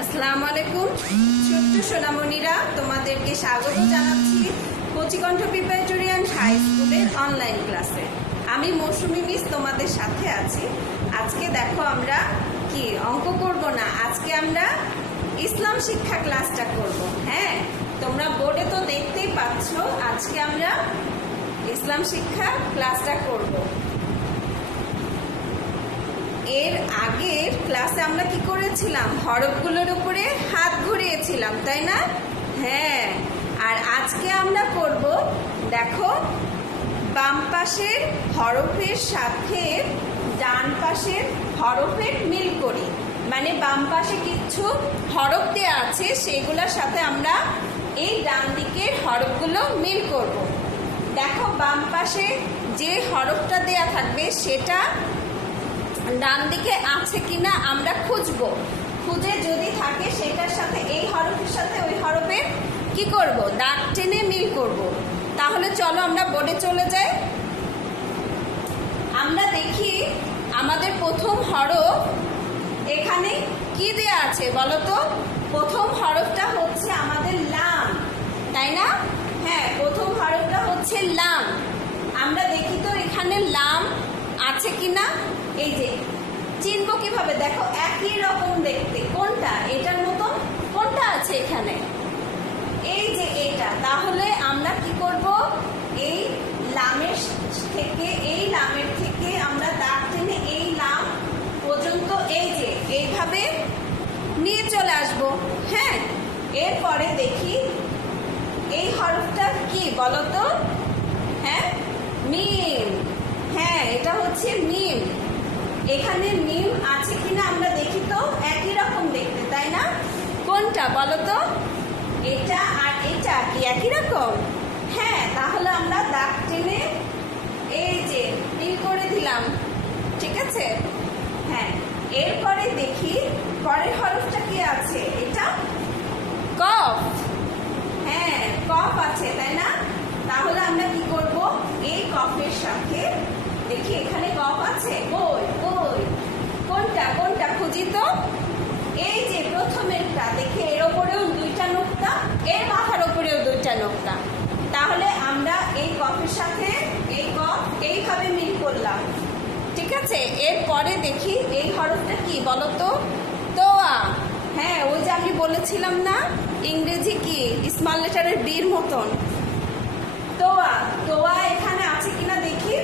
আসসালামু আলাইকুম ছোট্ট সোনামণিরা, তোমাদেরকে স্বাগত জানাচ্ছি কচিকণ্ঠ প্রিপারেটরি অ্যান্ড হাই স্কুলের অনলাইন ক্লাসে। আমি মৌসুমী মিস তোমাদের সাথে আছি। আজকে দেখো আমরা কি অঙ্ক করব না, আজকে আমরা ইসলাম শিক্ষা ক্লাসটা করব। হ্যাঁ, তোমরা বোর্ডে তো দেখতেই পাচ্ছ, আজকে আমরা ইসলাম শিক্ষা ক্লাসটা করব। এর আগের ক্লাসে আমরা কি করেছিলাম, হরফগুলোর উপরে হাত ঘুরিয়েছিলাম, তাই না? হ্যাঁ, আর আজকে আমরা করব, দেখো, বাম পাশের হরফের সাথে ডান পাশের হরফের মিল করি। মানে বাম পাশে কিছু হরফ দেওয়া আছে, সেগুলোর সাথে আমরা এই ডান দিকের হরফগুলো মিল করব। দেখো, বাম পাশে যে হরফটা দেয়া থাকবে সেটা ডান দিকে আছে কিনা আমরা খুঁজবো। খুঁজে যদি থাকে সেটার সাথে এই হরফের সাথে ওই হরফের কি করব, দাগ টেনে মিল করব। তাহলে চলো আমরা বোর্ডে চলে যাই। আমরা দেখি আমাদের প্রথম হরফ এখানে কি দেয়া আছে বলো তো? প্রথম হরফটা হচ্ছে আমাদের লাম, তাই না? হ্যাঁ, প্রথম হরফটা হচ্ছে লাম। আমরা দেখি তো এখানে লাম আছে কিনা। এই যে চিনবো কিভাবে, দেখো একই রকম দেখতে, কোনটা এটার মতন, কোনটা আছে এখানে, এই যে এটা। তাহলে আমরা কি করব, এই লামের থেকে, এই লামের থেকে আমরা দাগ টেনে এই লাম পর্যন্ত এই যে এইভাবে নিয়ে চলে আসবো। হ্যাঁ, এরপরে দেখি এই হরফটা কি বলো তো? হ্যাঁ, মিম। হ্যাঁ, এটা হচ্ছে মিম। এখানে মিম আছে কিনা আমরা দেখি তো, একই রকম দেখতে, তাই না? কোনটা বলো তো? এটা আর এটা কি একই রকম? হ্যাঁ, তাহলে আমরা দাগ টেনে এই যে মিল করে দিলাম, ঠিক আছে? হ্যাঁ, এরপরে দেখি পরের হরফটা কি আছে, এটা কফ। হ্যাঁ, কফ আছে, তাই না? তাহলে আমরা কি করব, এই কফের সাথে দেখি এখানে কফ আছে, কই কই, কোনটা কোনটা খুঁজি তো। এই যে প্রথমেরটা, দেখি এর ওপরেও দুইটা নোক্তা, এর মাথার ওপরেও দুইটা নোক্তা। তাহলে আমরা এই কফের সাথে এই কফ এইভাবে মিল করলাম, ঠিক আছে? এরপরে দেখি এই হরফটা কি বলো তো? তোয়া। হ্যাঁ, ওই যে আমি বলেছিলাম না, ইংরেজি কি স্মল লেটারের বির মতন, তোয়া। তোয়া এখানে আছে কিনা দেখি।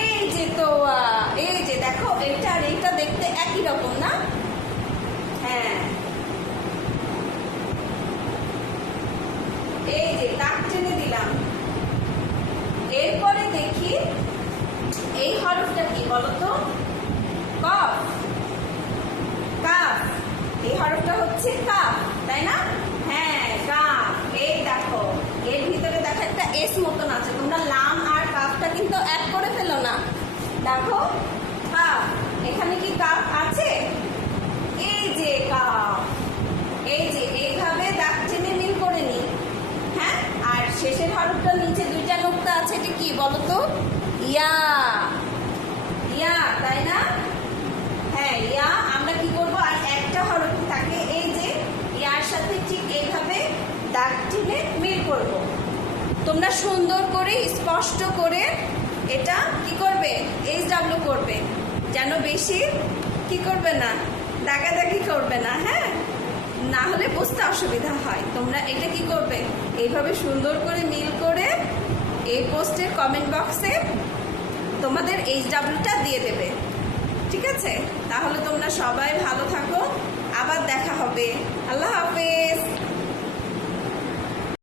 এই যে তোয়া, এই যে দেখো, এটা আর এইটা দেখতে একই রকম না? হ্যাঁ, এই যে দাগ টেনে দিলাম। এরপরে দেখি এই হরফটা কি বলতো? কফ। কাফ। এই হরফটা হচ্ছে কাফ, তাই না? হ্যাঁ, কাফ। এই দেখো, এর ভিতরে দেখো একটা এস মতন আছে। তোমরা লাম আর কাফটা কিন্তু এক করে ফেলো না। দেখো, কাফ। এখানে কি কাফ আছে? এই যে কাফ। এই যে এইভাবে দাগ টেনে মিল করে নি। হ্যাঁ, আর শেষের হরফটা নিচে দুইটা নোক্তা আছে, এটা কি বলতো? ইয়া। ইয়া, তাই না? হ্যাঁ, ইয়া। আমরা কি করব, আর একটা হরফ থাকে, এই যে ইয়ার সাথে ঠিক এইভাবে দাগ টেনে মিল করব। তোমরা সুন্দর করে স্পষ্ট করে এটা কি করবে, HW করবে, যেন বেশি কি করবে না, দাগাদাগি করবে না। হ্যাঁ, না হলে বুঝতে অসুবিধা হয়। তোমরা এটা কি করবে, এইভাবে সুন্দর করে মিল করে এই পোস্টের কমেন্ট বক্সে তোমাদের HWটা দিয়ে দেবে, ঠিক আছে? তাহলে তোমরা সবাই ভালো থাকো, আবার দেখা হবে। আল্লাহ হাফেজ।